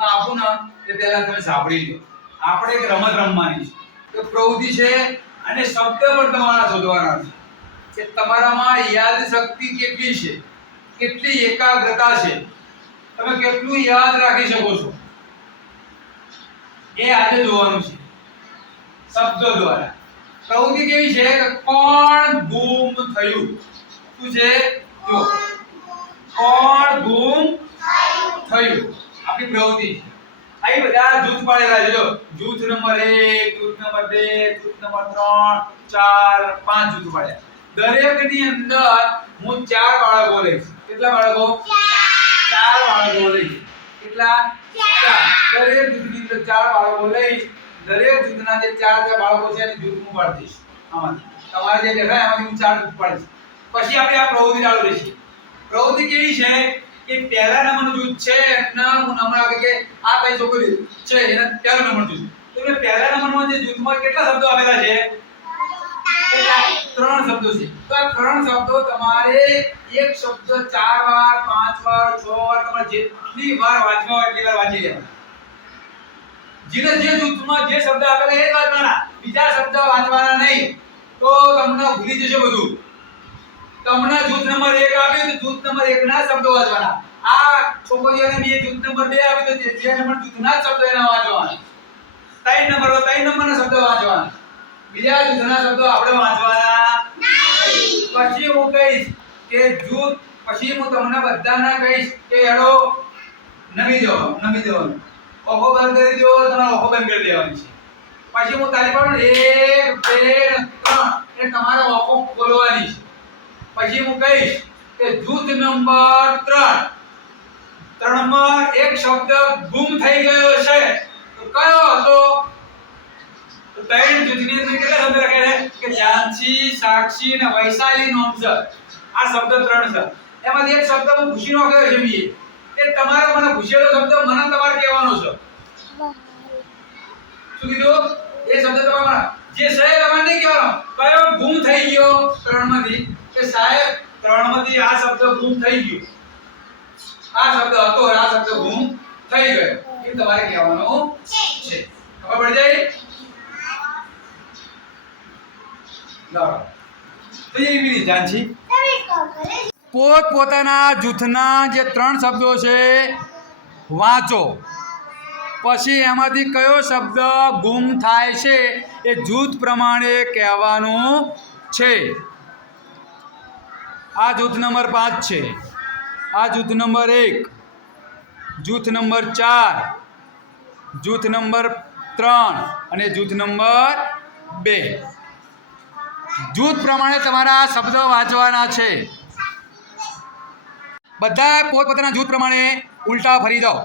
આપું ને તે તમે સાંભળી લો આપણે એક રમત રમવાની છે. તો પ્રવૃત્તિ છે અને શબ્દ પણ તમારા શોધવાના છે. તમારામાં યાદ શક્તિ કેટલી છે? કેટલી એકાગ્રતા છે? તમે કેટલું યાદ રાખી શકો છો? એ આજે જોવાનું છે. શબ્દો દ્વારા. પ્રવૃત્તિ કેવી છે કોણ ગુમ થયું? શું છે? જો. કોણ ગુમ થયું? આપણી પ્રવૃત્તિ છે. અહીં બધા જૂથ પાડેલા છે. જો. જૂથ નંબર એક, જૂથ નંબર બે, જૂથ નંબર ત્રણ, ચાર, પાંચ જૂથ પાડ્યા. દરેકની અંદર હું ચાર બાળકો લઈશ. કેટલા બાળકો? ચાર બાળકો લઈશ કેટલા? ચાર. દરેક જૂથની અંદર ચાર બાળકો લઈશ દરેક જૂથના જે ચાર ચાર બાળકો છે એને જૂથ હું પાડી દઈશ. આમાંથી. તમારે જે દેખાય એમાંથી હું ચાર જૂથ પાડીશ પછી આપણે આ પ્રવૃત્તિ ચાલુ રહીશું પ્રવૃત્તિ કેવી છે? કે પહેલા નંબરનું જૂથ છે એમના હું નંબર આપે કે આ કઈ છોકરી છે, એના પહેલા નંબર જૂથ. તો પહેલા નંબરમાં જે જૂથમાં કેટલા શબ્દો આપેલા છે? ત્રણ શબ્દો છે. તો આ ત્રણ શબ્દો તમારે એક શબ્દ ચાર વાર, પાંચ વાર, છ વાર તમારે જેટલી વાર વાંચવા હોય એટલી વાર વાંચી લેવાના. જેને જે જૂથમાં જે શબ્દ આપેલા એ વાંચવાના. બીજા શબ્દ વાંચવાના નહીં. તો તમને ભૂલી જશે બધું. તમને જૂથ નંબર 1 આપ્યું તો જૂથ નંબર 1 ના શબ્દો વાંચવાના. આ છોકરીઓને બે જૂથ નંબર 2 આપ્યું તો બે નંબર જૂથના શબ્દો એના વાંચવાના. ત્રણ નંબર ત્રણ ત્રણ નંબરના શબ્દો વાંચવાના. બીજા જૂથના શબ્દો આપણે વાંચવાના. પછી હું કહીશ કે જૂથ, પછી હું તમને બધાને કહીશ કે હેડો, નમી જાઓ નમી જવાનું ઓખો બંધ કરી દો, તમારે ઓખો બંધ કરી દેવાની છે. પછી હું તારી પણ એક, બે, ત્રણ એ તમારો ઓખો ખોલવાની છે. પછી હું કહીશ કે જૂથ નંબર ત્રણ. ત્રણમાં એક શબ્દ ગુમ થઈ ગયો છે. ત્રણ જૂથની અંદર કેટલા શબ્દ લખાય છે? કે ઝાંસી, સાક્ષી અને વૈશાલી નોમસર આ શબ્દ ત્રણ છે. એમાંથી એક શબ્દ હું ભૂસી નાખ્યો છે બીએ એ તમારે મને ભૂસેલો શબ્દ મને તમારે કહેવાનો છે. શું કીધું? એ શબ્દ તમારે. જે સાહેબ અમારે નહીં કહેવાનો. કયો? ગુમ થઈ ગયો ત્રણમાંથી. કે સાહેબ, ત્રણમાંથી આ શબ્દ ગુમ થઈ ગયો. આ શબ્દ હતો, આ શબ્દ ગુમ થઈ ગયો. એ તમારે કહેવાનો છે. ખબર પડી જાય? પોત પોતાના જૂથના જે ત્રણ શબ્દો છે, વાંચો. પછી એમાંથી કયો શબ્દ ગુમ થાય છે, એ જૂથ પ્રમાણે કહેવાનું છે. આ જૂથ નંબર પાંચ છે. આ જૂથ નંબર એક, જૂથ નંબર ચાર, જૂથ નંબર ત્રણ અને જૂથ નંબર બે. જૂથ પ્રમાણે તમારા શબ્દો વાંચવાના છે. બધા પોતપોતાના જૂથ પ્રમાણે ઉલટા ફરી જાઓ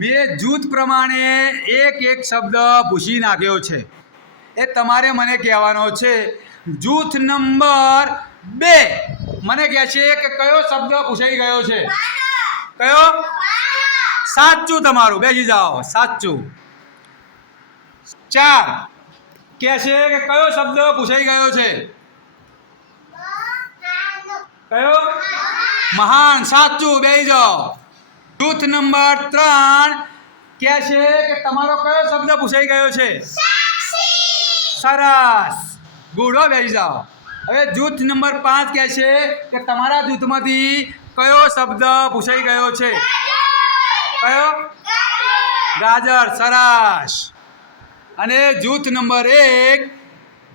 મેં જૂથ પ્રમાણે એક એક શબ્દ ભૂસી નાખ્યો છે. એ તમારે મને કહેવાનો છે. જૂથ નંબર બે. મને કહે છે કે કયો શબ્દ પૂછાઈ ગયો છે? કયો? સાચું તમારું. બેસી જાઓ. સાચું. ચાર. કહે છે કે કયો શબ્દ પૂછાઈ ગયો છે? કયો? મહાન. સાચું. બેસી જાઓ. જૂથ નંબર ત્રણ. કહે છે કે તમારો કયો શબ્દ પૂછાઈ ગયો છે? સરસ. ગુડો બેસી જાઓ હવે જૂથ નંબર પાંચ કહે છે કે તમારા જૂથમાંથી કયો શબ્દ પૂછાઈ ગયો છે? કયો? ગાજર. સરસ. અને જૂથ નંબર એક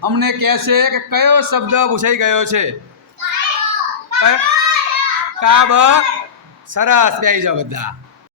અમને કહે છે કે કયો શબ્દ પૂછાઈ ગયો છે? કાબ સરસ. બેસી જાઓ બધા.